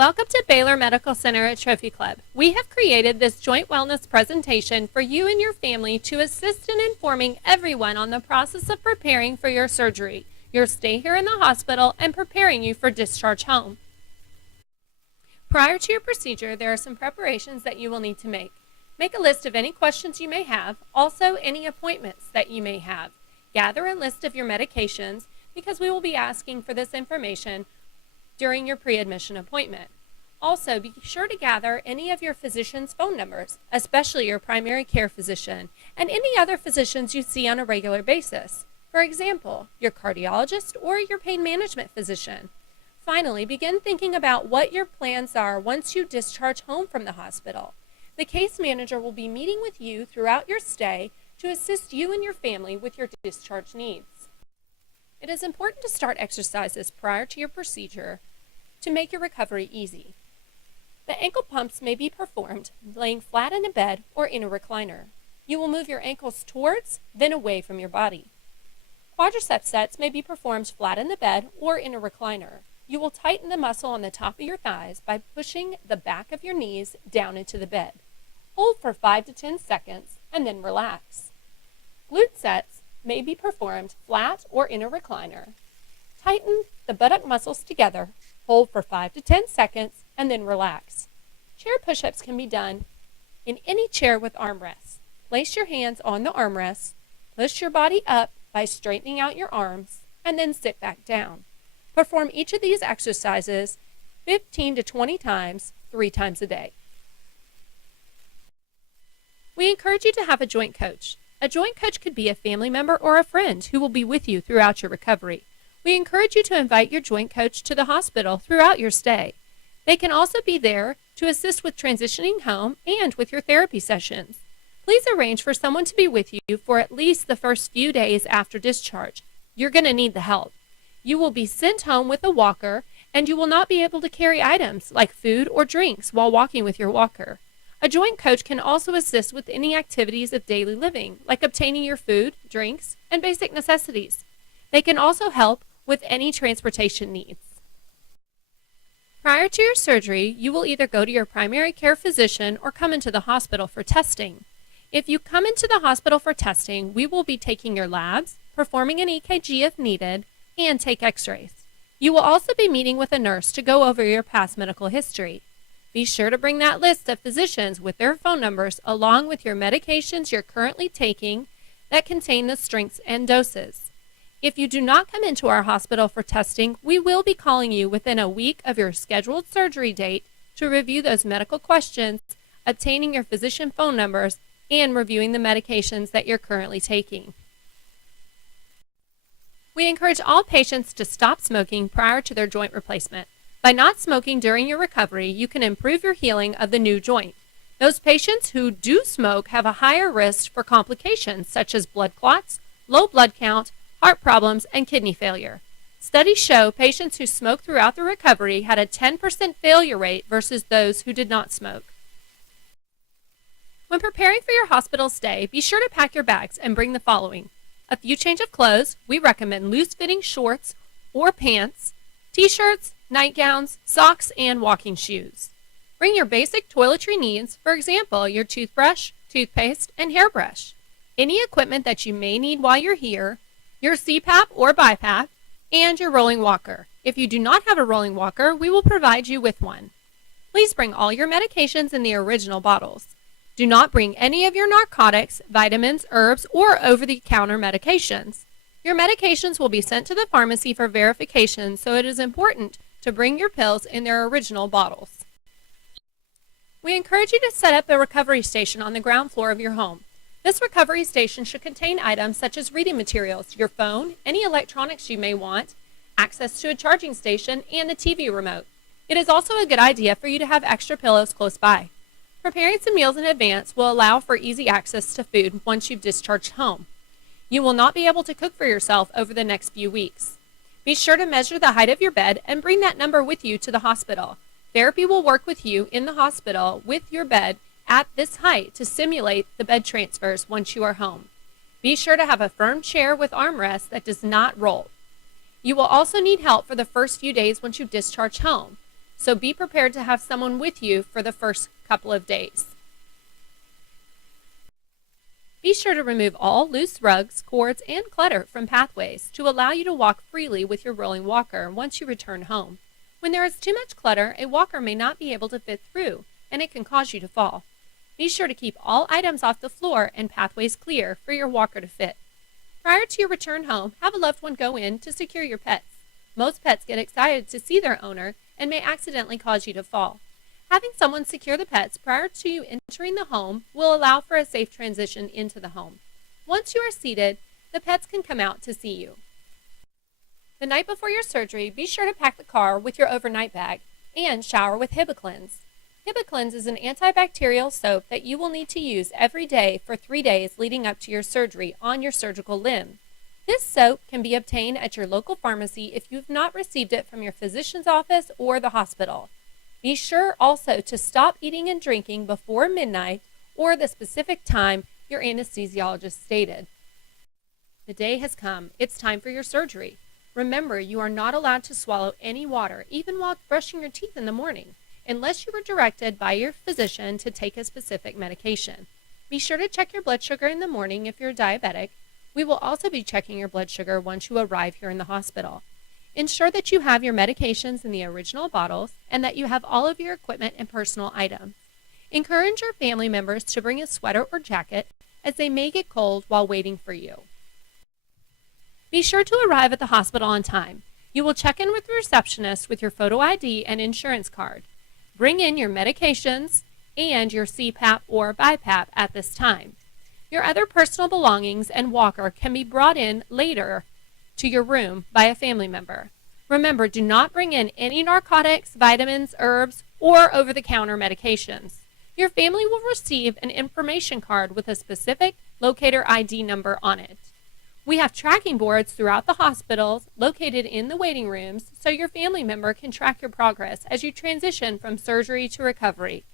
Welcome to Baylor Medical Center at Trophy Club. We have created this joint wellness presentation for you and your family to assist in informing everyone on the process of preparing for your surgery, your stay here in the hospital, and preparing you for discharge home. Prior to your procedure, there are some preparations that you will need to make. Make a list of any questions you may have, also any appointments that you may have. Gather a list of your medications because we will be asking for this information during your pre-admission appointment. Also, be sure to gather any of your physician's phone numbers, especially your primary care physician, and any other physicians you see on a regular basis. For example, your cardiologist or your pain management physician. Finally, begin thinking about what your plans are once you discharge home from the hospital. The case manager will be meeting with you throughout your stay to assist you and your family with your discharge needs. It is important to start exercises prior to your procedure to make your recovery easy. The ankle pumps may be performed laying flat in a bed or in a recliner. You will move your ankles towards, then away from your body. Quadricep sets may be performed flat in the bed or in a recliner. You will tighten the muscle on the top of your thighs by pushing the back of your knees down into the bed. Hold for 5 to 10 seconds and then relax. Glute sets may be performed flat or in a recliner. Tighten the buttock muscles together. Hold for 5 to 10 seconds and then relax. Chair push-ups can be done in any chair with armrests. Place your hands on the armrests, push your body up by straightening out your arms, and then sit back down. Perform each of these exercises 15 to 20 times, 3 times a day. We encourage you to have a joint coach. A joint coach could be a family member or a friend who will be with you throughout your recovery. We encourage you to invite your joint coach to the hospital throughout your stay. They can also be there to assist with transitioning home and with your therapy sessions. Please arrange for someone to be with you for at least the first few days after discharge. You're going to need the help. You will be sent home with a walker, and you will not be able to carry items like food or drinks while walking with your walker. A joint coach can also assist with any activities of daily living, like obtaining your food, drinks, and basic necessities. They can also help with any transportation needs. Prior to your surgery, you will either go to your primary care physician or come into the hospital for testing. If you come into the hospital for testing, we will be taking your labs, performing an EKG if needed, and take x-rays. You will also be meeting with a nurse to go over your past medical history. Be sure to bring that list of physicians with their phone numbers along with your medications you're currently taking that contain the strengths and doses. If you do not come into our hospital for testing, we will be calling you within a week of your scheduled surgery date to review those medical questions, obtaining your physician phone numbers, and reviewing the medications that you're currently taking. We encourage all patients to stop smoking prior to their joint replacement. By not smoking during your recovery, you can improve your healing of the new joint. Those patients who do smoke have a higher risk for complications such as blood clots, low blood count, heart problems, and kidney failure. Studies show patients who smoked throughout the recovery had a 10% failure rate versus those who did not smoke. When preparing for your hospital stay, be sure to pack your bags and bring the following: a few change of clothes. We recommend loose-fitting shorts or pants, t-shirts, nightgowns, socks, and walking shoes. Bring your basic toiletry needs, for example, your toothbrush, toothpaste, and hairbrush. Any equipment that you may need while you're here, your CPAP or BiPAP, and your rolling walker. If you do not have a rolling walker, we will provide you with one. Please bring all your medications in the original bottles. Do not bring any of your narcotics, vitamins, herbs, or over-the-counter medications. Your medications will be sent to the pharmacy for verification, so it is important to bring your pills in their original bottles. We encourage you to set up a recovery station on the ground floor of your home. This recovery station should contain items such as reading materials, your phone, any electronics you may want, access to a charging station, and a TV remote. It is also a good idea for you to have extra pillows close by. Preparing some meals in advance will allow for easy access to food once you've discharged home. You will not be able to cook for yourself over the next few weeks. Be sure to measure the height of your bed and bring that number with you to the hospital. Therapy will work with you in the hospital with your bed at this height to simulate the bed transfers once you are home. Be sure to have a firm chair with armrests that does not roll. You will also need help for the first few days once you discharge home. so be prepared to have someone with you for the first couple of days. Be sure to remove all loose rugs, cords, and clutter from pathways to allow you to walk freely with your rolling walker once you return home. When there is too much clutter, a walker may not be able to fit through, and it can cause you to fall. Be sure to keep all items off the floor and pathways clear for your walker to fit. Prior to your return home, have a loved one go in to secure your pets. Most pets get excited to see their owner and may accidentally cause you to fall. Having someone secure the pets prior to you entering the home will allow for a safe transition into the home. Once you are seated, the pets can come out to see you. The night before your surgery, be sure to pack the car with your overnight bag and shower with Hibiclens. Hibiclens is an antibacterial soap that you will need to use every day for 3 days leading up to your surgery on your surgical limb. This soap can be obtained at your local pharmacy if you have not received it from your physician's office or the hospital. Be sure also to stop eating and drinking before midnight or the specific time your anesthesiologist stated. The day has come. It's time for your surgery. Remember, you are not allowed to swallow any water, even while brushing your teeth in the morning, unless you were directed by your physician to take a specific medication. Be sure to check your blood sugar in the morning if you're diabetic. We will also be checking your blood sugar once you arrive here in the hospital. Ensure that you have your medications in the original bottles and that you have all of your equipment and personal items. Encourage your family members to bring a sweater or jacket as they may get cold while waiting for you. Be sure to arrive at the hospital on time. You will check in with the receptionist with your photo ID and insurance card. Bring in your medications and your CPAP or BiPAP at this time. Your other personal belongings and walker can be brought in later to your room by a family member. Remember, do not bring in any narcotics, vitamins, herbs, or over-the-counter medications. Your family will receive an information card with a specific locator ID number on it. We have tracking boards throughout the hospitals located in the waiting rooms so your family member can track your progress as you transition from surgery to recovery.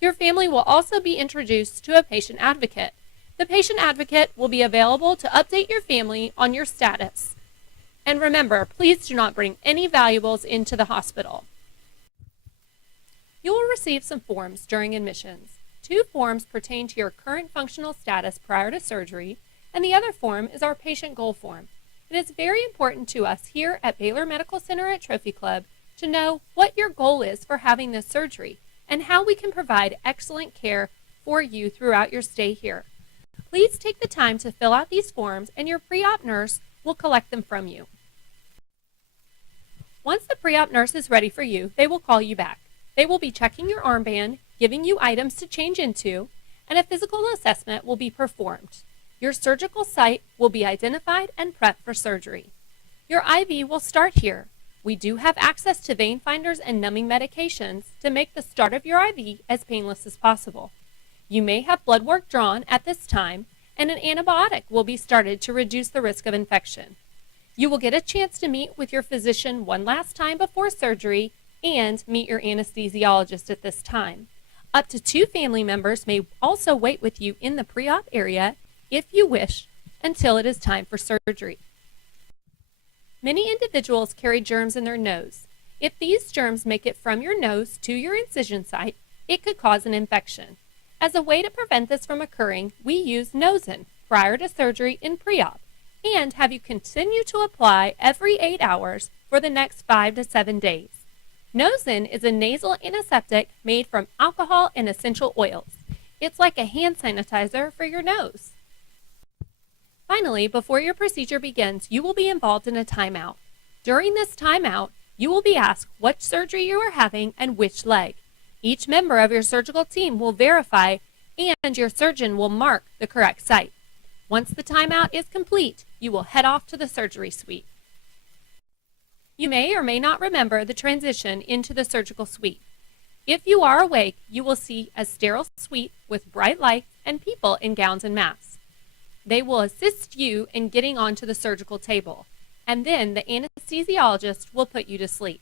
Your family will also be introduced to a patient advocate. The patient advocate will be available to update your family on your status. And remember, please do not bring any valuables into the hospital. You will receive some forms during admissions. 2 forms pertain to your current functional status prior to surgery, and the other form is our patient goal form. It is very important to us here at Baylor Medical Center at Trophy Club to know what your goal is for having this surgery and how we can provide excellent care for you throughout your stay here. Please take the time to fill out these forms and your pre-op nurse will collect them from you. Once the pre-op nurse is ready for you, they will call you back. They will be checking your armband, giving you items to change into, and a physical assessment will be performed. Your surgical site will be identified and prepped for surgery. Your IV will start here. We do have access to vein finders and numbing medications to make the start of your IV as painless as possible. You may have blood work drawn at this time, and an antibiotic will be started to reduce the risk of infection. You will get a chance to meet with your physician one last time before surgery and meet your anesthesiologist at this time. Up to 2 family members may also wait with you in the pre-op area if you wish until it is time for surgery. Many individuals carry germs in their nose. If these germs make it from your nose to your incision site, it could cause an infection. As a way to prevent this from occurring, we use Nosin prior to surgery in pre-op and have you continue to apply every 8 hours for the next 5 to 7 days. Nosin is a nasal antiseptic made from alcohol and essential oils. It's like a hand sanitizer for your nose. Finally, before your procedure begins, you will be involved in a timeout. During this timeout, you will be asked what surgery you are having and which leg. Each member of your surgical team will verify and your surgeon will mark the correct site. Once the timeout is complete, you will head off to the surgery suite. You may or may not remember the transition into the surgical suite. If you are awake, you will see a sterile suite with bright lights and people in gowns and masks. They will assist you in getting onto the surgical table, and then the anesthesiologist will put you to sleep.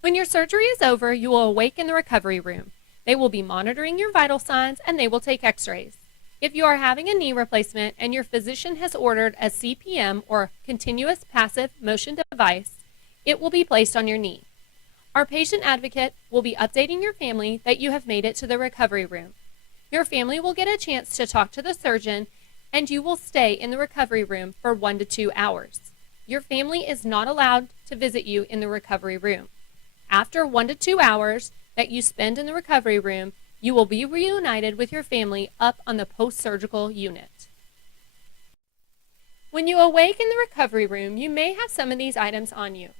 When your surgery is over, you will awake in the recovery room. They will be monitoring your vital signs and they will take x-rays. If you are having a knee replacement and your physician has ordered a CPM or continuous passive motion device, it will be placed on your knee. Our patient advocate will be updating your family that you have made it to the recovery room. Your family will get a chance to talk to the surgeon, and you will stay in the recovery room for 1 to 2 hours. Your family is not allowed to visit you in the recovery room. After 1 to 2 hours that you spend in the recovery room, you will be reunited with your family up on the post-surgical unit. When you awake in the recovery room, you may have some of these items on you: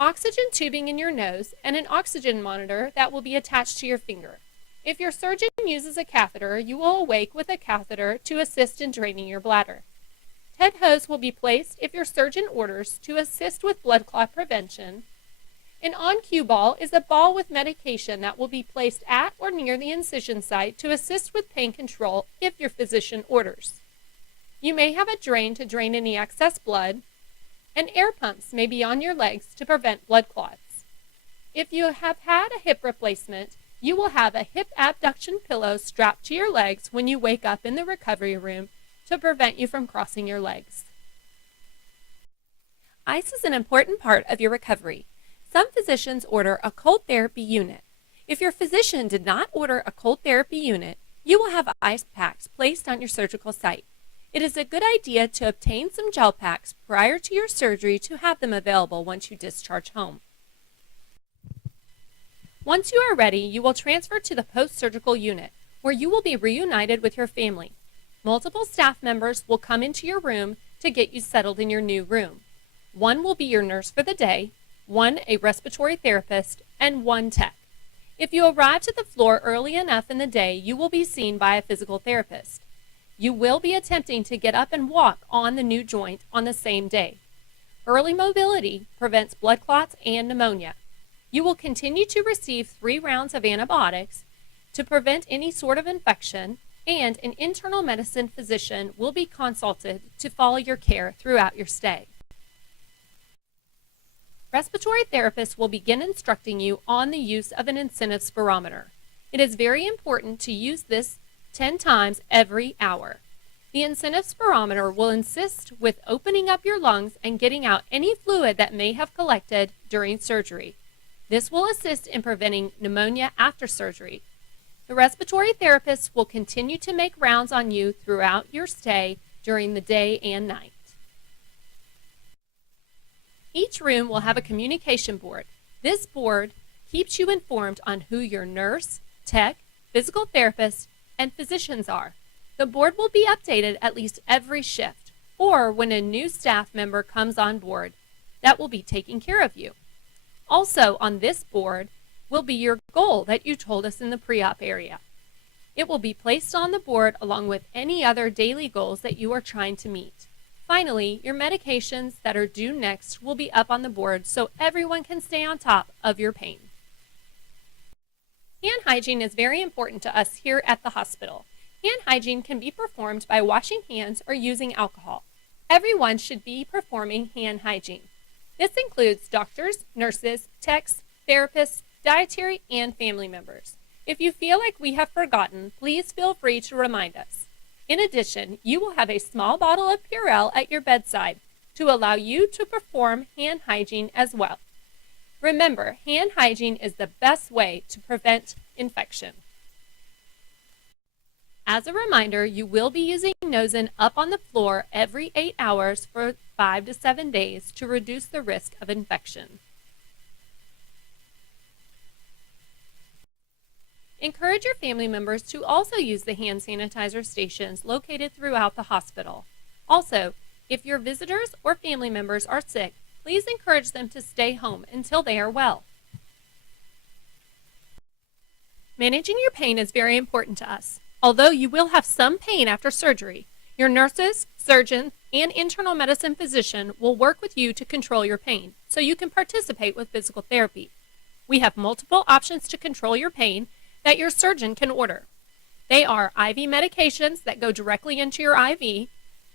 oxygen tubing in your nose and an oxygen monitor that will be attached to your finger. If your surgeon uses a catheter, you will awake with a catheter to assist in draining your bladder. TED hose will be placed if your surgeon orders to assist with blood clot prevention. An on-cue ball is a ball with medication that will be placed at or near the incision site to assist with pain control if your physician orders. You may have a drain to drain any excess blood, and air pumps may be on your legs to prevent blood clots. If you have had a hip replacement, you will have a hip abduction pillow strapped to your legs when you wake up in the recovery room to prevent you from crossing your legs. Ice is an important part of your recovery. Some physicians order a cold therapy unit. If your physician did not order a cold therapy unit, you will have ice packs placed on your surgical site. It is a good idea to obtain some gel packs prior to your surgery to have them available once you discharge home. Once you are ready, you will transfer to the post-surgical unit, where you will be reunited with your family. Multiple staff members will come into your room to get you settled in your new room. One will be your nurse for the day, one a respiratory therapist, and one tech. If you arrive to the floor early enough in the day, you will be seen by a physical therapist. You will be attempting to get up and walk on the new joint on the same day. Early mobility prevents blood clots and pneumonia. You will continue to receive 3 rounds of antibiotics to prevent any sort of infection, and an internal medicine physician will be consulted to follow your care throughout your stay. Respiratory therapists will begin instructing you on the use of an incentive spirometer. It is very important to use this 10 times every hour. The incentive spirometer will assist with opening up your lungs and getting out any fluid that may have collected during surgery. This will assist in preventing pneumonia after surgery. The respiratory therapist will continue to make rounds on you throughout your stay during the day and night. Each room will have a communication board. This board keeps you informed on who your nurse, tech, physical therapist, and physicians are. The board will be updated at least every shift, or when a new staff member comes on board that will be taking care of you. Also on this board will be your goal that you told us in the pre-op area. It will be placed on the board along with any other daily goals that you are trying to meet. Finally, your medications that are due next will be up on the board so everyone can stay on top of your pain. Hand hygiene is very important to us here at the hospital. Hand hygiene can be performed by washing hands or using alcohol. Everyone should be performing hand hygiene. This includes doctors, nurses, techs, therapists, dietary, and family members. If you feel like we have forgotten, please feel free to remind us. In addition, you will have a small bottle of Purell at your bedside to allow you to perform hand hygiene as well. Remember, hand hygiene is the best way to prevent infection. As a reminder, you will be using Nosen up on the floor every 8 hours for 5 to 7 days to reduce the risk of infection. Encourage your family members to also use the hand sanitizer stations located throughout the hospital. Also, if your visitors or family members are sick, please encourage them to stay home until they are well. Managing your pain is very important to us. Although you will have some pain after surgery, your nurses, surgeons, and internal medicine physician will work with you to control your pain so you can participate with physical therapy. We have multiple options to control your pain that your surgeon can order. They are IV medications that go directly into your IV,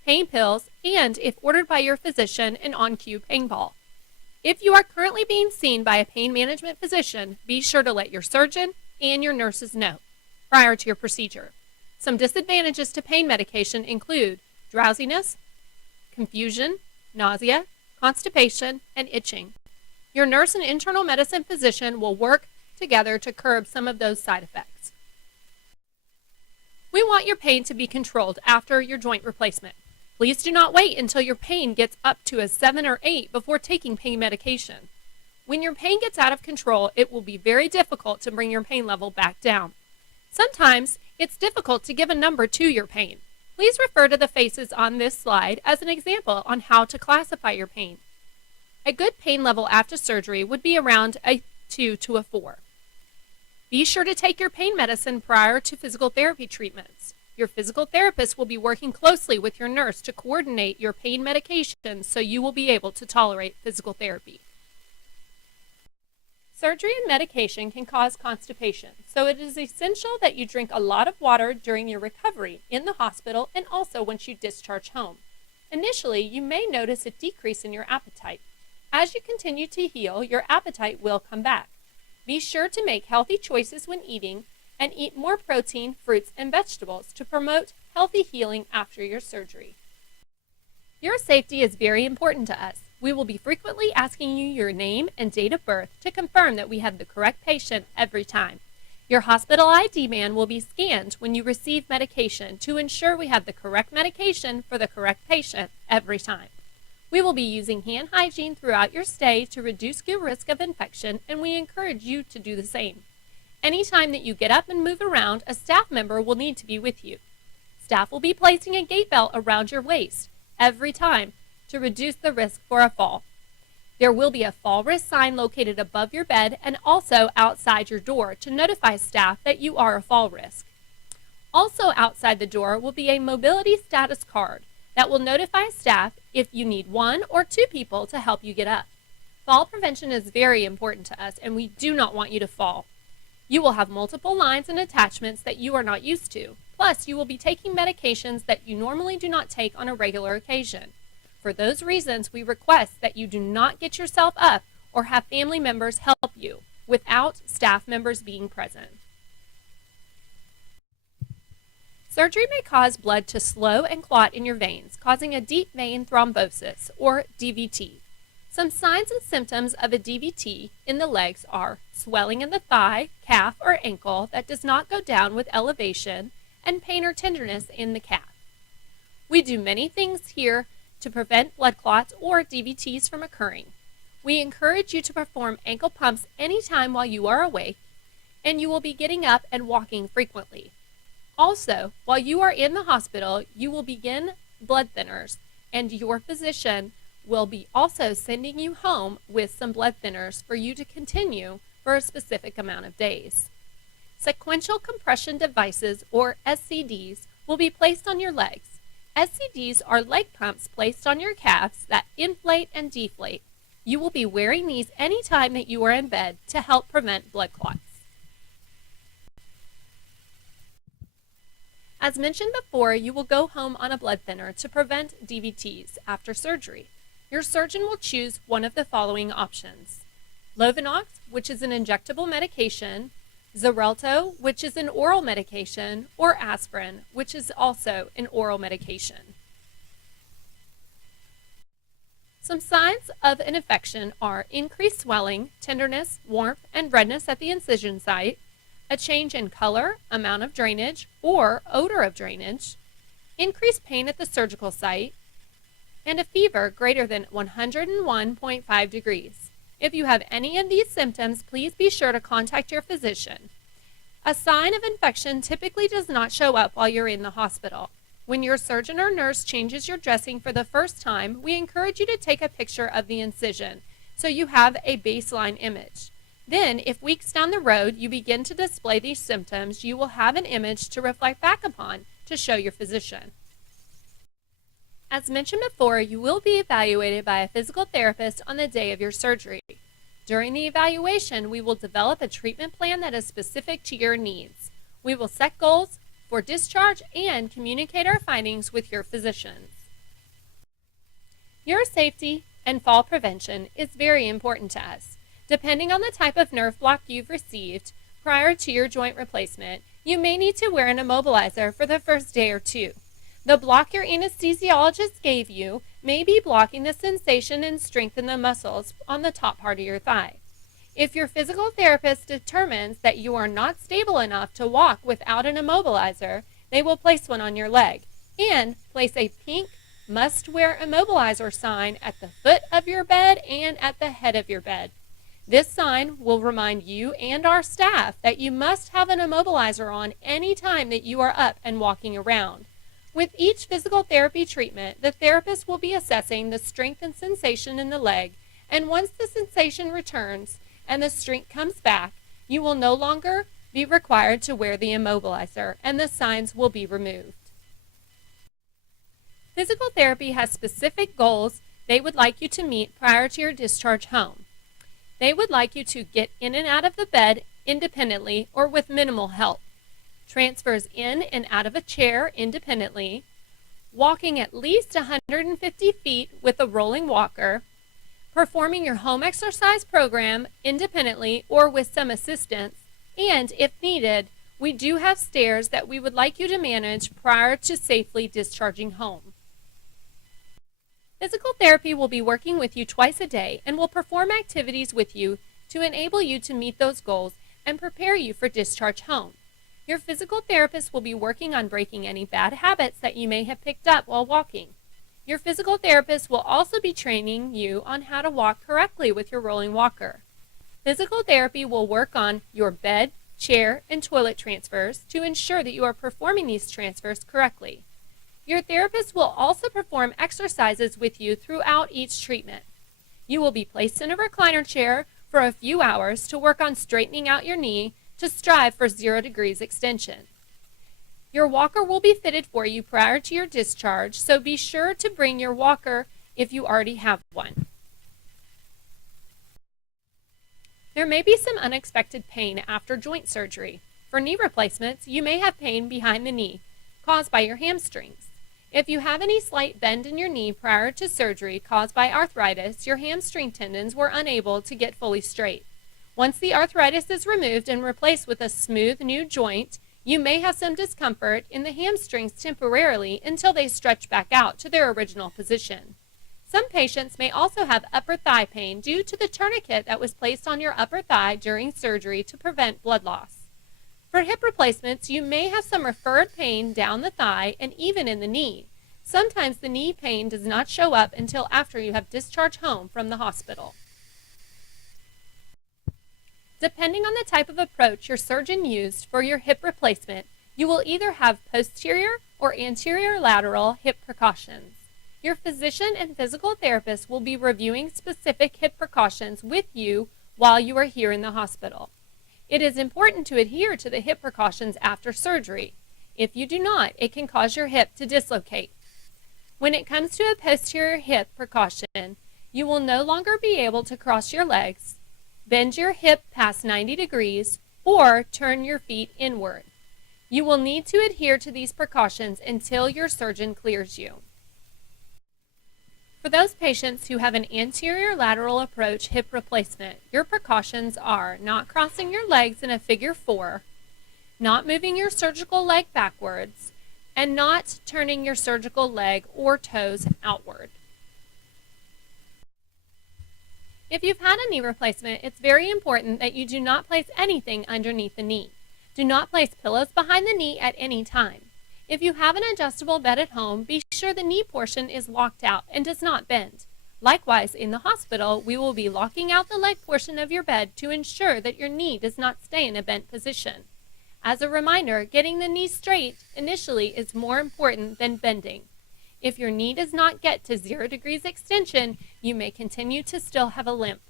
pain pills, and, if ordered by your physician, an on-cue pain ball. If you are currently being seen by a pain management physician, be sure to let your surgeon and your nurses know prior to your procedure. Some disadvantages to pain medication include drowsiness, confusion, nausea, constipation, and itching. Your nurse and internal medicine physician will work together to curb some of those side effects. We want your pain to be controlled after your joint replacement. Please do not wait until your pain gets up to a 7 or 8 before taking pain medication. When your pain gets out of control, it will be very difficult to bring your pain level back down. Sometimes it's difficult to give a number to your pain. Please refer to the faces on this slide as an example on how to classify your pain. A good pain level after surgery would be around a 2 to a 4. Be sure to take your pain medicine prior to physical therapy treatments. Your physical therapist will be working closely with your nurse to coordinate your pain medication so you will be able to tolerate physical therapy. Surgery and medication can cause constipation, so it is essential that you drink a lot of water during your recovery in the hospital and also once you discharge home. Initially, you may notice a decrease in your appetite. As you continue to heal, your appetite will come back. Be sure to make healthy choices when eating and eat more protein, fruits, and vegetables to promote healthy healing after your surgery. Your safety is very important to us. We will be frequently asking you your name and date of birth to confirm that we have the correct patient every time. Your hospital ID man will be scanned when you receive medication to ensure we have the correct medication for the correct patient every time. We will be using hand hygiene throughout your stay to reduce your risk of infection, and we encourage you to do the same. Anytime that you get up and move around, a staff member will need to be with you. Staff will be placing a gait belt around your waist every time to reduce the risk for a fall. There will be a fall risk sign located above your bed and also outside your door to notify staff that you are a fall risk. Also outside the door will be a mobility status card that will notify staff if you need 1 or 2 people to help you get up. Fall prevention is very important to us, and we do not want you to fall. You will have multiple lines and attachments that you are not used to. Plus, you will be taking medications that you normally do not take on a regular occasion. For those reasons, we request that you do not get yourself up or have family members help you without staff members being present. Surgery may cause blood to slow and clot in your veins, causing a deep vein thrombosis, or DVT. Some signs and symptoms of a DVT in the legs are swelling in the thigh, calf, or ankle that does not go down with elevation, and pain or tenderness in the calf. We do many things here to prevent blood clots or DVTs from occurring. We encourage you to perform ankle pumps anytime while you are awake, and you will be getting up and walking frequently. Also, while you are in the hospital, you will begin blood thinners, and your physician will be also sending you home with some blood thinners for you to continue for a specific amount of days. Sequential compression devices, or SCDs, will be placed on your legs. SCDs are leg pumps placed on your calves that inflate and deflate. You will be wearing these anytime that you are in bed to help prevent blood clots. As mentioned before, you will go home on a blood thinner to prevent DVTs after surgery. Your surgeon will choose one of the following options: Lovenox, which is an injectable medication, Xarelto, which is an oral medication, or aspirin, which is also an oral medication. Some signs of an infection are increased swelling, tenderness, warmth, and redness at the incision site, a change in color, amount of drainage, or odor of drainage, increased pain at the surgical site, and a fever greater than 101.5 degrees. If you have any of these symptoms, please be sure to contact your physician. A sign of infection typically does not show up while you're in the hospital. When your surgeon or nurse changes your dressing for the first time, we encourage you to take a picture of the incision so you have a baseline image. Then, if weeks down the road you begin to display these symptoms, you will have an image to reflect back upon to show your physician. As mentioned before, you will be evaluated by a physical therapist on the day of your surgery. During the evaluation, we will develop a treatment plan that is specific to your needs. We will set goals for discharge and communicate our findings with your physicians. Your safety and fall prevention is very important to us. Depending on the type of nerve block you've received prior to your joint replacement, you may need to wear an immobilizer for the first day or two. The block your anesthesiologist gave you may be blocking the sensation and strengthen the muscles on the top part of your thigh. If your physical therapist determines that you are not stable enough to walk without an immobilizer, they will place one on your leg and place a pink must-wear immobilizer sign at the foot of your bed and at the head of your bed. This sign will remind you and our staff that you must have an immobilizer on any time that you are up and walking around. With each physical therapy treatment, the therapist will be assessing the strength and sensation in the leg, and once the sensation returns and the strength comes back, you will no longer be required to wear the immobilizer, and the signs will be removed. Physical therapy has specific goals they would like you to meet prior to your discharge home. They would like you to get in and out of the bed independently or with minimal help, transfers in and out of a chair independently, walking at least 150 feet with a rolling walker, performing your home exercise program independently or with some assistance, and if needed, we do have stairs that we would like you to manage prior to safely discharging home. Physical therapy will be working with you twice a day and will perform activities with you to enable you to meet those goals and prepare you for discharge home. Your physical therapist will be working on breaking any bad habits that you may have picked up while walking. Your physical therapist will also be training you on how to walk correctly with your rolling walker. Physical therapy will work on your bed, chair, and toilet transfers to ensure that you are performing these transfers correctly. Your therapist will also perform exercises with you throughout each treatment. You will be placed in a recliner chair for a few hours to work on straightening out your knee to strive for 0 degrees extension. Your walker will be fitted for you prior to your discharge, so be sure to bring your walker if you already have one. There may be some unexpected pain after joint surgery. For knee replacements, you may have pain behind the knee caused by your hamstrings. If you have any slight bend in your knee prior to surgery caused by arthritis, your hamstring tendons were unable to get fully straight. Once the arthritis is removed and replaced with a smooth new joint, you may have some discomfort in the hamstrings temporarily until they stretch back out to their original position. Some patients may also have upper thigh pain due to the tourniquet that was placed on your upper thigh during surgery to prevent blood loss. For hip replacements, you may have some referred pain down the thigh and even in the knee. Sometimes the knee pain does not show up until after you have discharged home from the hospital. Depending on the type of approach your surgeon used for your hip replacement, you will either have posterior or anterior lateral hip precautions. Your physician and physical therapist will be reviewing specific hip precautions with you while you are here in the hospital. It is important to adhere to the hip precautions after surgery. If you do not, it can cause your hip to dislocate. When it comes to a posterior hip precaution, you will no longer be able to cross your legs, bend your hip past 90 degrees, or turn your feet inward. You will need to adhere to these precautions until your surgeon clears you. For those patients who have an anterior lateral approach hip replacement, your precautions are not crossing your legs in a figure 4, not moving your surgical leg backwards, and not turning your surgical leg or toes outward. If you've had a knee replacement, it's very important that you do not place anything underneath the knee. Do not place pillows behind the knee at any time. If you have an adjustable bed at home, be sure the knee portion is locked out and does not bend. Likewise, in the hospital, we will be locking out the leg portion of your bed to ensure that your knee does not stay in a bent position. As a reminder, getting the knee straight initially is more important than bending. If your knee does not get to 0 degrees extension, you may continue to still have a limp.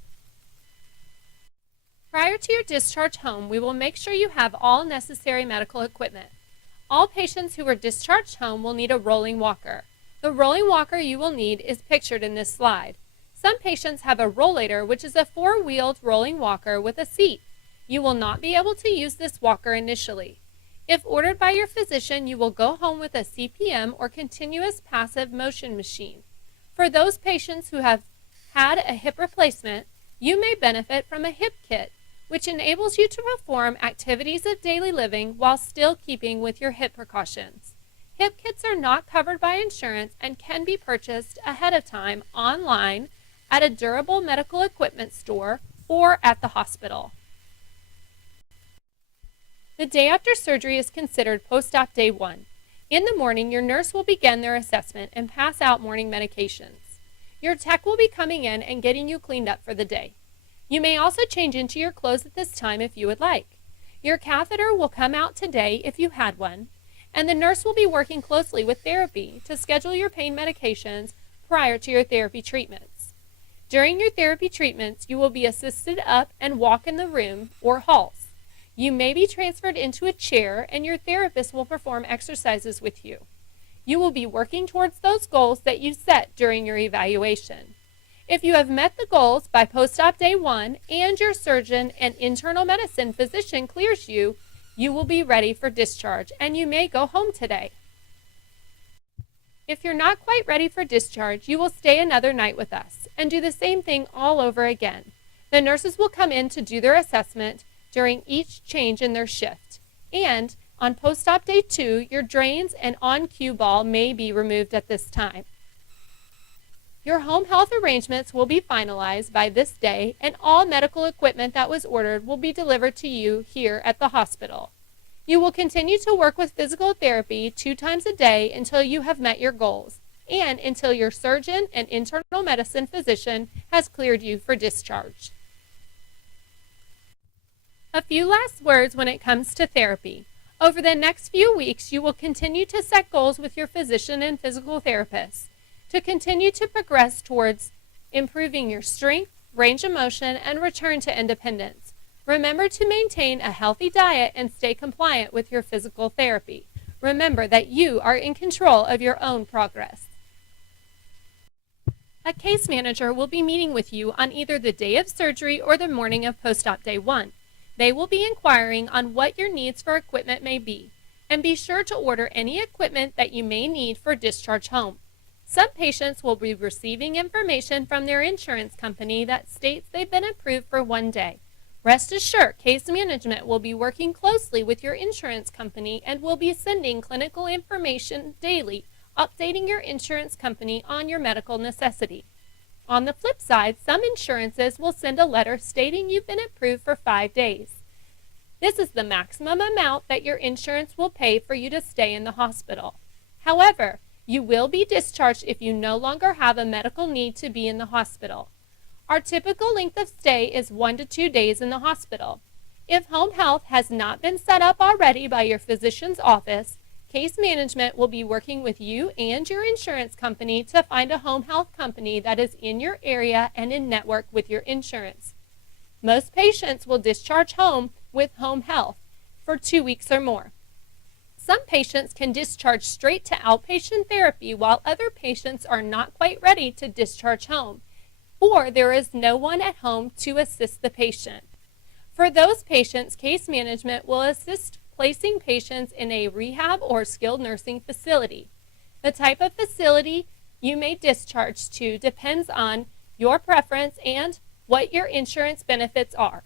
Prior to your discharge home, we will make sure you have all necessary medical equipment. All patients who are discharged home will need a rolling walker. The rolling walker you will need is pictured in this slide. Some patients have a rollator, which is a 4-wheeled rolling walker with a seat. You will not be able to use this walker initially. If ordered by your physician, you will go home with a CPM or continuous passive motion machine. For those patients who have had a hip replacement, you may benefit from a hip kit, which enables you to perform activities of daily living while still keeping with your hip precautions. Hip kits are not covered by insurance and can be purchased ahead of time online at a durable medical equipment store or at the hospital. The day after surgery is considered post-op day 1. In the morning, your nurse will begin their assessment and pass out morning medications. Your tech will be coming in and getting you cleaned up for the day. You may also change into your clothes at this time if you would like. Your catheter will come out today if you had one, and the nurse will be working closely with therapy to schedule your pain medications prior to your therapy treatments. During your therapy treatments, you will be assisted up and walk in the room or halls. You may be transferred into a chair, and your therapist will perform exercises with you. You will be working towards those goals that you set during your evaluation. If you have met the goals by post-op day 1 and your surgeon and internal medicine physician clears you, you will be ready for discharge and you may go home today. If you're not quite ready for discharge, you will stay another night with us and do the same thing all over again. The nurses will come in to do their assessment during each change in their shift. And on post-op day 2, your drains and on-cue ball may be removed at this time. Your home health arrangements will be finalized by this day, and all medical equipment that was ordered will be delivered to you here at the hospital. You will continue to work with physical therapy 2 times a day until you have met your goals, and until your surgeon and internal medicine physician has cleared you for discharge. A few last words when it comes to therapy. Over the next few weeks, you will continue to set goals with your physician and physical therapist to continue to progress towards improving your strength, range of motion, and return to independence. Remember to maintain a healthy diet and stay compliant with your physical therapy. Remember that you are in control of your own progress. A case manager will be meeting with you on either the day of surgery or the morning of post-op day 1. They will be inquiring on what your needs for equipment may be, and be sure to order any equipment that you may need for discharge home. Some patients will be receiving information from their insurance company that states they've been approved for 1 day. Rest assured, case management will be working closely with your insurance company and will be sending clinical information daily, updating your insurance company on your medical necessity. On the flip side, some insurances will send a letter stating you've been approved for 5 days. This is the maximum amount that your insurance will pay for you to stay in the hospital. However, you will be discharged if you no longer have a medical need to be in the hospital. Our typical length of stay is 1 to 2 days in the hospital. If home health has not been set up already by your physician's office, case management will be working with you and your insurance company to find a home health company that is in your area and in network with your insurance. Most patients will discharge home with home health for 2 weeks or more. Some patients can discharge straight to outpatient therapy while other patients are not quite ready to discharge home, or there is no one at home to assist the patient. For those patients, case management will assist placing patients in a rehab or skilled nursing facility. The type of facility you may discharge to depends on your preference and what your insurance benefits are.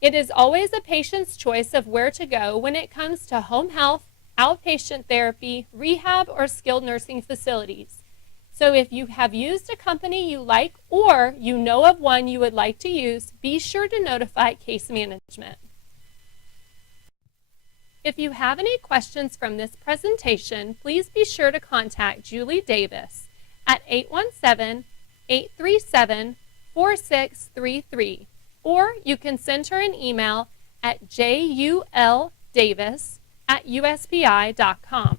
It is always a patient's choice of where to go when it comes to home health, outpatient therapy, rehab, or skilled nursing facilities. So if you have used a company you like or you know of one you would like to use, be sure to notify case management. If you have any questions from this presentation, please be sure to contact Julie Davis at 817-837-4633. Or you can send her an email at juldavis@uspi.com.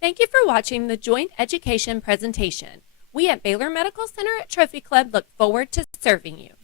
Thank you for watching the Joint Education presentation. We at Baylor Medical Center at Trophy Club look forward to serving you.